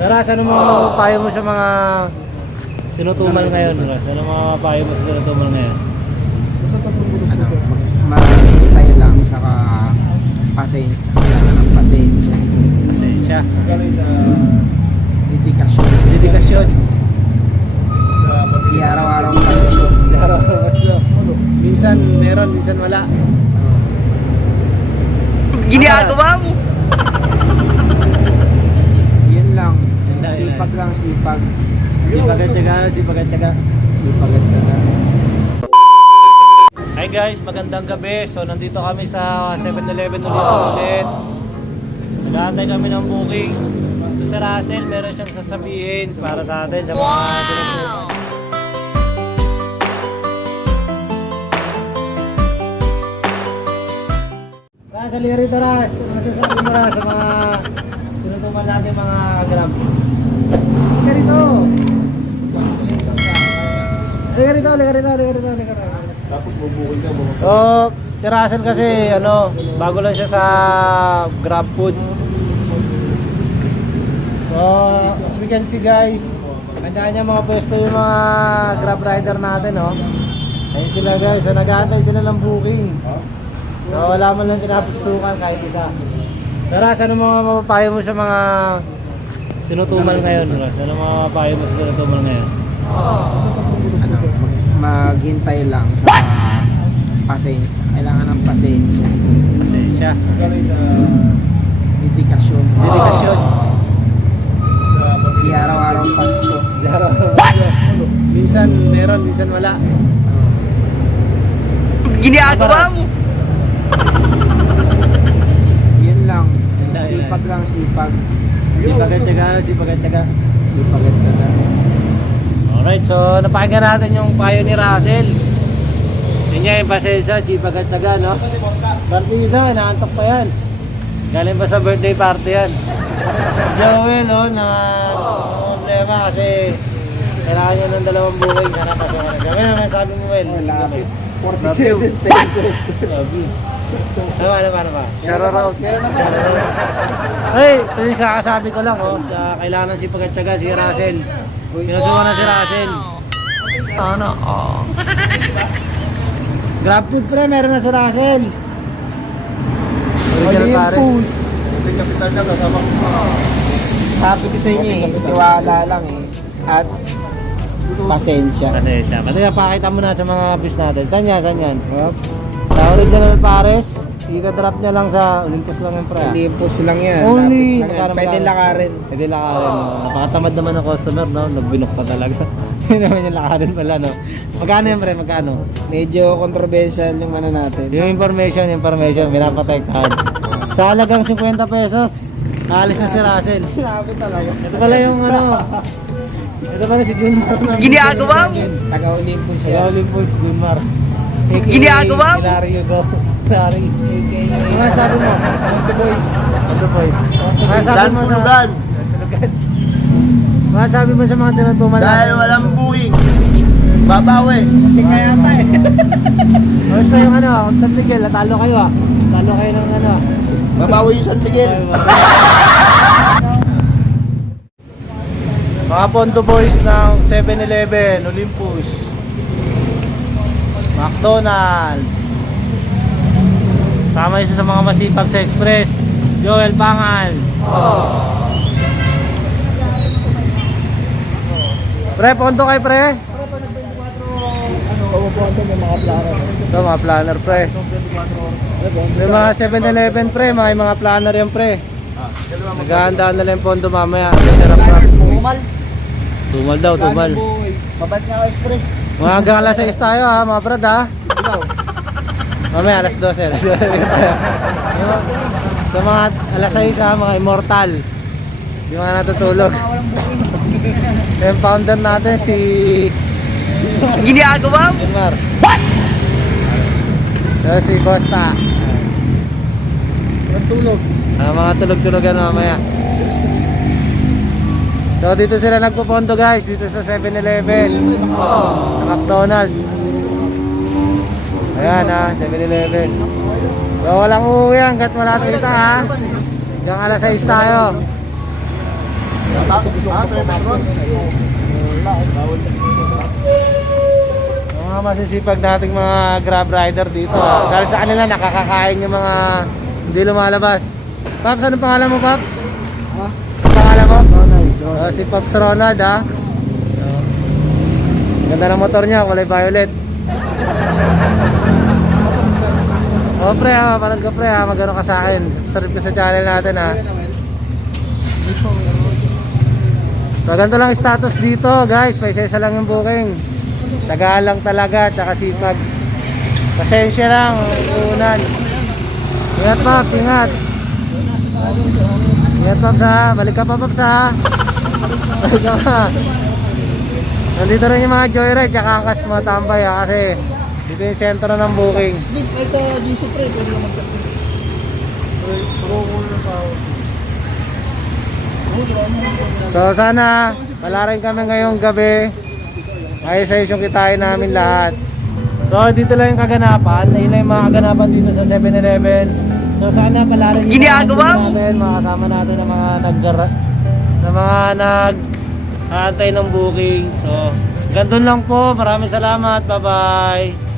Taras, ano mga payo mo sa mga tinutumal ngayon, Ras? Ano mga payo mo sa tinutumal ngayon? Ano, maghintay lang saka pasensya. Kailangan ng pasensya. Pasensya. Dedikasyon. Dedikasyon. Di araw-araw Pasko. Araw-araw Pasko. Minsan meron, minsan wala. Ginagawa mo. Yun lang. Sipag lang, sipag. Sipag at tiyaga, sipag at tiyaga. Sipag at tiyaga. Hi guys, magandang gabi. So nandito kami sa 7-Eleven ulit. Nag-aantay kami ng booking. So si Russell, meron siyang sasabihin para sa atin sa mga tinutumal. Ras, halika rito Ras. Ano masasabi mo Ras sa mga tinutumal natin mga grab? Halika rito. Halika rito, halika rito, halika rito, halika rito. Tapos bubukin ka mo. Oh, si Russell kasi ano, bago lang siya sa GrabFood. So, as we can see guys, kanya-kanya mga pwesto yung mga Grab rider natin, oh. Ayun sila guys, so nag-aantay sila ng booking. So, wala man lang pinapagsukan kahit isa. Taras, ano mga mapapayo mo sa mga tinutumal ngayon, Ras? Ano mga mapapayo mo sa tinutumal ngayon? Ano, maghintay lang sa pasensya. Kailangan ng pasensya. Pasensya. Dedikasyon. Dedikasyon. Di araw-araw Pasko. Minsan meron, minsan wala. Ginagawa mo. Yun lang. Sipag lang, sipag. Sipag at tiyaga, sipag at tiyaga. Sipag at tiyaga. Alright, so napakinggan natin yung payo ni Russell. Yun niya yung pasensya, sipag at tiyaga, no? Partida, naantok pa yan. Galing pa sa birthday party yan. Joel, no, na problema kasi kailangan niya ng 2 booking. Sana pasok ka na. Gawin naman sabi mo, Well. Lapit. 47 pesos. Ano ba? Shout out. Hey, ito yung kakasabi ko lang, oh. Sa kailangan ng sipag at tiyaga, si Russell. Pinusukan na si Russell. Sana GrabFood pre, meron na si Russell. Olympus. Kapital na kasama ko. Sabi ko sa inyo eh, tiwala lang eh. At pasensya. Pasensya. Pati pakita mo na sa mga bis natin. Saan yan? Yup. Sa Original Pares, ika-drop niya lang sa Olympus lang yung pre. Olympus lang yan. Only. Lapit lang yan. Pwede lakarin. Pwede lakarin. Napakatamad naman ng customer, no? Nagbinok pa talaga. Hindi naman yung lakarin pala, no? Magkano yan pre? Magkano? Medyo controversial yung ano natin. Yung information, pinaprotektahan. Sa halagang 50 pesos, naalis na si Russell. Grabe talaga. Ito pala yung ano. Ito pala si Junmar. Ginagawa mo. Taga Olympus Kaya yan. Olympus, Junmar. Ginagawa mo. Hilario go. Larry. Ano sabi mo? The boys. Ano po yun? Ano sabi mo sa... Tulugan. Ano sabi mo sa mga tinutumal? Dahil walang booking, babawi. Kasi kaya pa eh. Basta yung ano, San Miguel, talo kayo ah. Talo kayo ng ano. Babawi yung San Miguel. Mga Pondo Boys ng 7-Eleven, Olympus, McDonald's. Sama isa sa mga masipag sa Express, Joel Pangal. Pre, Pondo kay pre. May mga plano. Ito mga planner pre. May mga 7-Eleven pre, mga planner yan pre. Naghahandaan na lang yung Pondo mamaya. Sarap na. Tumal daw, tumal. Babad nga ako express. Mga hanggang alas 6 tayo ha, mga brad ha. Mamaya alas 12. Sa mga alas 6 ha, mga immortal. Yung mga natutulog. Yung founder natin si Ginagawa mo. Junmar. What? Si Costa. Tulog. Mga tulog-tulogan mamaya. So dito sila nagpupondo guys, dito sa 7-Eleven, sa McDonald's. Ayan ha, 7-Eleven. So walang uuwi hanggat wala kita ha. Hanggang alas 6 tayo. kasi gusto ko pumakin. Wala eh. Bawal na. Yung mga masisipag nating mga grab rider dito dahil sa kanila nakakakain yung mga hindi lumalabas. Paps, anong pangalan mo, Paps? Ha? Ang pangalan mo? Ronald. Si Paps Ronald, ha? Ganda ng motor niya, kulay violet. O pre, ha, panood ka pre, ha, magano ka sa akin. Subscribe ka sa channel natin, ha. So ganito lang status dito, guys. May isa lang yung booking. Tagal lang talaga, tsaka sipag. Pasensya lang, unan. Ingat, Paps, ingat. Ingat, Paps, ha. Balik ka pa, Paps, ha. Balik ka pa. Nandito rin yung mga joyride, tsaka angkas mga tambay, ha. Kasi dito yung sentro ng booking. Ay sa GC pre, pwede naman sa pre. Pero kung na sa... So sana wala rin kami ngayong gabi. Ayos-ayos yung kitain namin lahat. So dito lang yung kaganapan. Ayun lang yung mga kaganapan dito sa 7-Eleven. So sana pala rin yung Ginagawa mo? natin, mga kasama natin ng mga nag-aantay ng booking. So ganun lang po. Maraming salamat. Bye-bye.